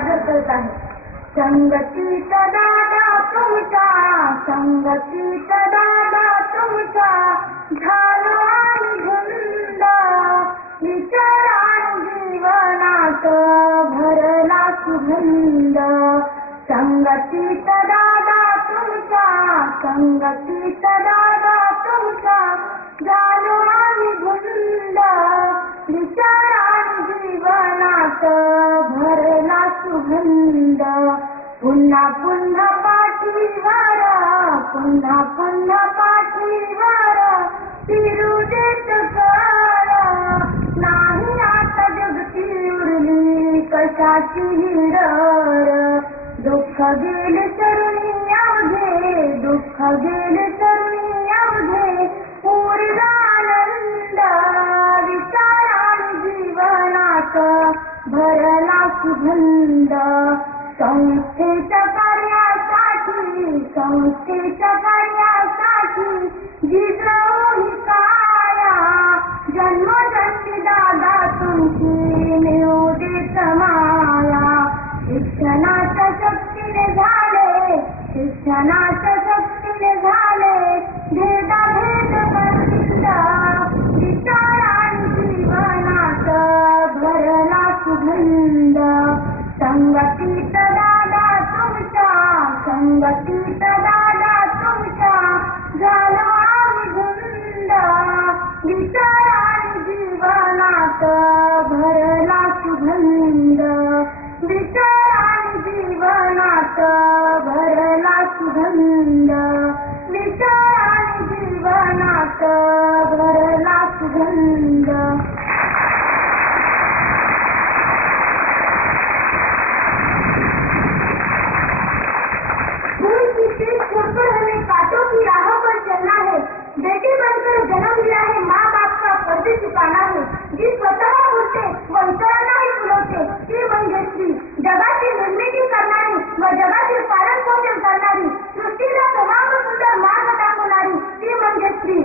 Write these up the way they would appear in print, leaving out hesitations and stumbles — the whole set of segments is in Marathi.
सादर करत आहे. संगतीचा दादा तुमचा, संगतीचा दादा तुमचा, झालो आणि धुंद, विचारान जीवनात भरला सुगंध. संगतीचा दादा तुमचा, संगतीचा दादा तुमचा, झालो आणि धुंद, विचारान जीवनात भरला सुगंध. पुन्हा पुन्हा पाठीवर, पुन्हा पुन्हा पाठीवर, फिरू देत कर, नाही आता जगती उरली कशाची हिरर. दुःख गेले सरुणी अवघे, दुःख गेले सरुणी अवघे, उरला आनंद, विचारान जीवनात भरला सुगंध. संस्थेच्या कार्यासाठी, संस्थेच्या कार्यासाठी जिजाऊ ही काया, जन्मजन्मी दादा तुमची मिळू देत माया. शिक्षणाच्या शक्तीने झाले, शिक्षणाच्या शक्तीने झाले भेदाभेद बंद, विचारान जीवनात भरला सुगंध. संगतीचा दादा तुमचा, संगतीचा दादा तुमचा, झालो आम्ही धुंद, विचारान जीवनात भरला सुगंध, विचारान जीवनात भरला सुगंध, विचारान जीवनात भरला सुगंध. कांटों की राहों पर चलना है, बेटे बनकर जन्म लिया है, माँ बाप का फर्ज चुकाना है. जी स्वतः उठते व इतरांनाही फुलवते ती म्हणजे स्त्री. जगाची निर्मिती करणारी व जगाचे पालन पोषण करणारी, सृष्टीला सर्वांग सुंदर मार्ग दाखवणारी ती म्हणजे स्त्री.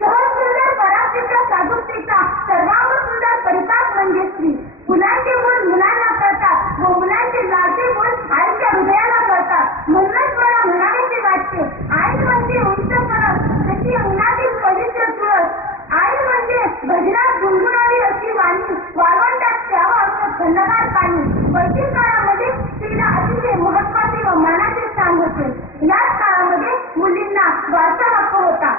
सहज सुंदर परास्त्रीचा, साधुस्त्रीचा सर्वांग सुंदर परिपाक म्हणजे स्त्री. मुलांचे गुण मुलांना कळतात व मुलांचे लाडके गुण आईच्या हृदयाला कळतात. म्हणूनच मला म्हणावेसे वाटते, आई म्हणजे उंच फरक, तशी उन्हातील पवित्र तुळस. आई म्हणजे भजनात गुणगुणावी अशी वाणी, वाळवंटात प्यावं असं थंडगार पाणी. वैदिक काळामध्ये स्त्रीला अतिशय महत्वाचे व मानाचे स्थान होते. याच काळामध्ये मुलींना वारसा हक्क होता.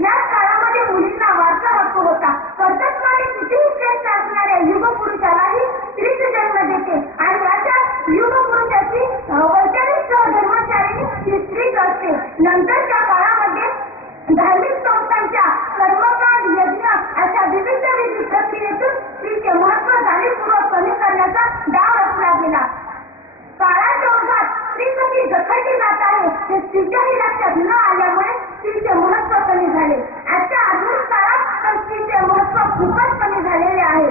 याच काळामध्ये मुलींना वारसा हक्क होता. कर्तव्याने कितीही श्रेष्ठ असणाऱ्या युगपुरुषालाही स्त्रीच जन्म देते आणि अशा युगपुरुषाची वैचारिक धर्मचारिणी ही स्त्रीच असते. नंतरच्या काळामध्ये धार्मिक संस्थांच्या कर्मकांड, यज्ञ अशा विविध विधी प्रक्रियेतून स्त्रीचे महत्व जाणीवपूर्वक कमी करण्याचा डाव रचला गेला. काळाच्या ओघात स्त्री कशी जखडली जात आहे हे स्त्रीच्याही लक्षात न आल्यामुळे स्त्रीचे महत्व कमी झाले. आजच्या आधुनिक काळात तर स्त्रीचे महत्व खूपच कमी झालेले आहे.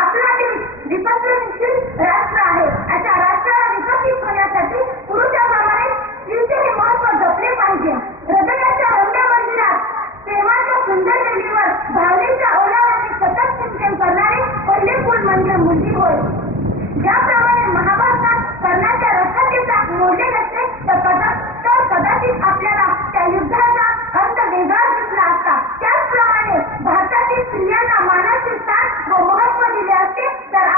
आपला देश विकसनशील राष्ट्र आहे. अशा राष्ट्राला विकसित होण्यासाठी पुरुषाप्रमाणे स्त्रीचे महत्व जपले पाहिजे. हृदयाच्या रम्य मंदिरात प्रेमाच्या सुंदर वेलीवर भावनेच्या ओलाव्याने सतत सिंचन करणारे पहिले फूल म्हणजे मुलगी होय. ज्याप्रमाणे महाभारतात कर्णाच्या रथाचे चाक मोडले नसते तर कदाचित आपल्याला त्या युद्धाचा अंत वेगळाच दिसला असता. त्याचप्रमाणे भारतातील स्त्रियांना मानाचे स्थान व महत्व दिले असते तर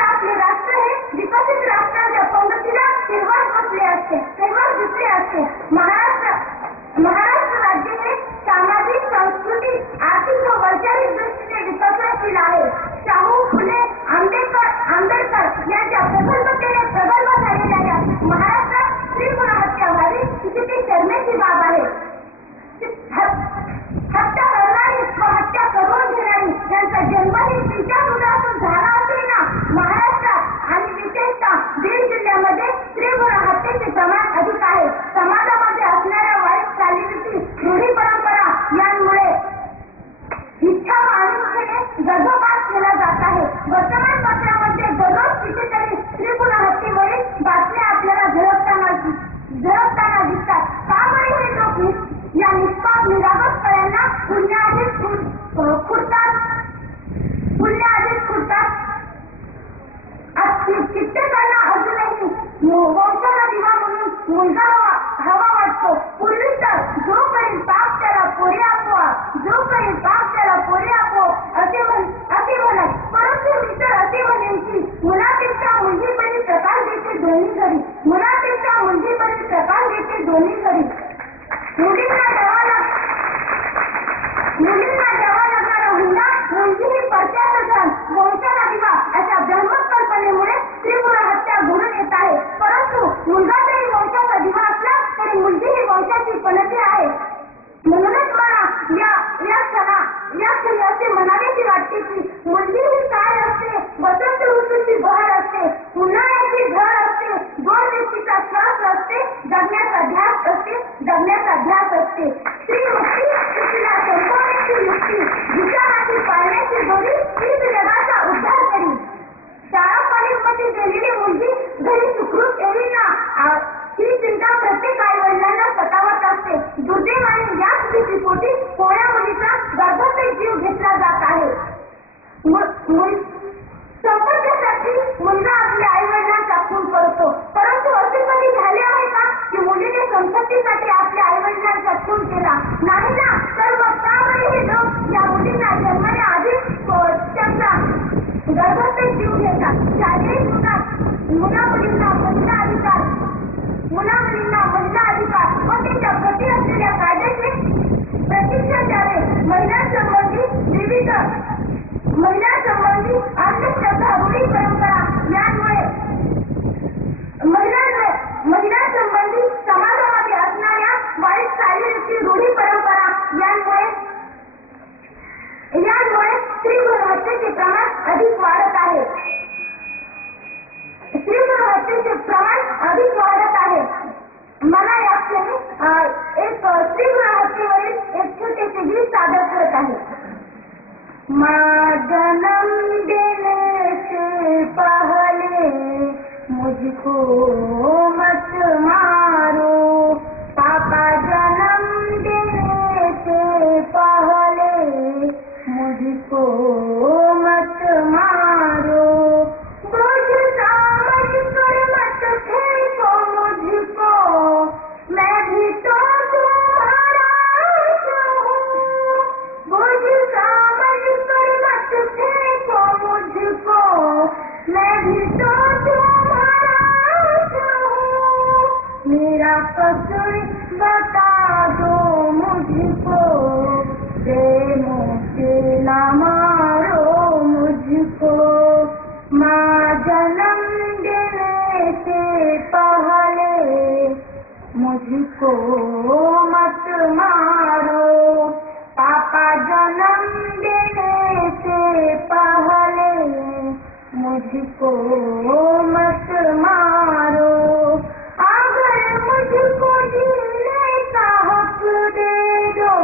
आपले राष्ट्र हे विकसित राष्ट्रांच्या पंगतीला हिरवळ बसले असते, हिरवळ दिसले असते. महाराष्ट्र राज्य हे सामाजिक, सांस्कृतिक, आर्थिक व वैचारिक दृष्टीने विकसनशील आहे. शाहू, फुले, आंबेडकर यांच्या प्रगल्भतेने प्रगल्भ झालेल्या या महाराष्ट्रात स्त्री गुणहत्या व्हावी ही किती शरमेची बाब आहे. हत्या करणारी व हत्या करून घेणारी यांचा जन्मही स्त्रीच्या दुधातून झाला असेल ना. महाराष्ट्रात आणि विशेषतः बीड जिल्ह्यामध्ये स्त्री गुणहत्येचे प्रमाण अधिक आहे. समाजामध्ये असणाऱ्या वाईट चालीरीती, रूढी परंपरा यांमुळे इच्छा व अनिच्छेने गर्भपात केला जात आहे. वर्तमानपत्रामध्ये दररोज कितीतरी स्त्री गुणहत्येवरील बातम्या आपल्याला झळकताना दिसतात. का बरे हे लोक या निष्पाप निरागस कळ्यांना पुण्याआधीच खुडतात? जगण्याचा ध्यास असते, जगण्याचा ध्यास असते. स्त्री मुक्ती तिला संपवण्याची युक्ती, विचाराची पाळण्याची दोरी, तीच जगाचा उद्धार करी. शाळा कॉलेजमध्ये गेलेली मुलगी घरी सुखरूप येईल ना, ही चिंता प्रत्येक आई वडिलांना सतावत असते. दुर्दैवाने याच भीतीपोटी कोण्या मुलीचा गर्भातच जीव घेतला जात आहे. संपत्तीसाठी मुलगा आपल्या आई वडिलांचा खून करतो, परंतु असे कधी झाले आहे का की मुलीने संपत्तीसाठी आपल्या आई वडिलांचा खून केला? नाही ना. तर मग का बरे हे लोक या मुलींना जन्मण्याआधीच त्यांचा गर्भातच जीव घेतात? शालेय मुला मुलींना महिला अधिकार व त्यांच्या प्रती असलेल्या कायद्याचे प्रशिक्षण द्यावे. महिलांसंबंधी अंधश्रद्धा, रूढी परंपरा यांमुळे महिलांसंबंधी समाजामध्ये असणाऱ्या वाईट चालीरीती, रूढी परंपरा यांमुळे स्त्री भ्रूण हत्येचे प्रमाण अधिक वाढत आहे. मला या क्षणी एक स्त्री भ्रूण हत्येवरील एक छोटेसे गीत सादर करत आहे. माँ जन्म देने से पहले मुझको मत मारो, पापा जन्म देने से पहले मुझको मत मारो, बोझ समझ कर मत फेंको मुझको, मैं भी तो तुम्हारा हूँ, बोझ समझ कर मत फेंको मुझको, मैं भी तो तुम्हारा हूँ, मेरा कसूर बता दो मुझको, प्रेमों से न मारो मुझको, माँ जन्म देने से पहले मुझको मत मारो, पापा जन्म देने से पहले मुझको मत मारो, अगर मुझको जीने का हक दे दो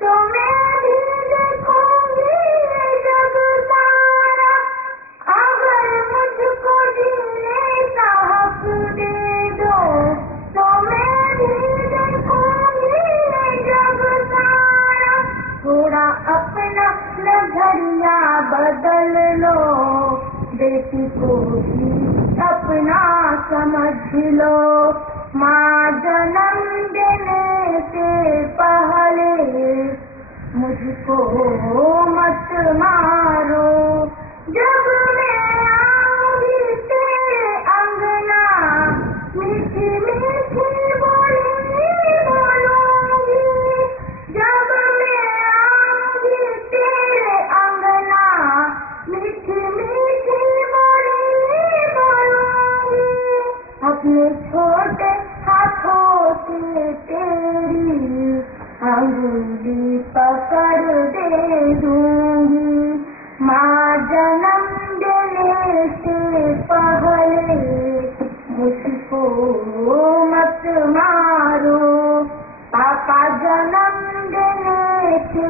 तो मैं भी देखूंगी जग सारा, अगर मुझको जीने का हक दे दो तो मैं भी देखूंगी जग सारा, थोड़ा अपना नजरिया बदल लो, बेटी को भी अपना समझ लो, माँ जन्म देने से पहले मुझको मत मारो, जब मैं आऊंगी तेरे अंगना, मीठी मीठी बोली बोलूंगी, जब मैं आऊंगी तेरे अंगना, मीठी मीठी बोली बोलूंगी, अपने छोटे हाथों से तेरी अंगुली पकड़ दे दूंगी, माँ जन्म देने से पहले मुझको मत मारो, पापा जन्म देने से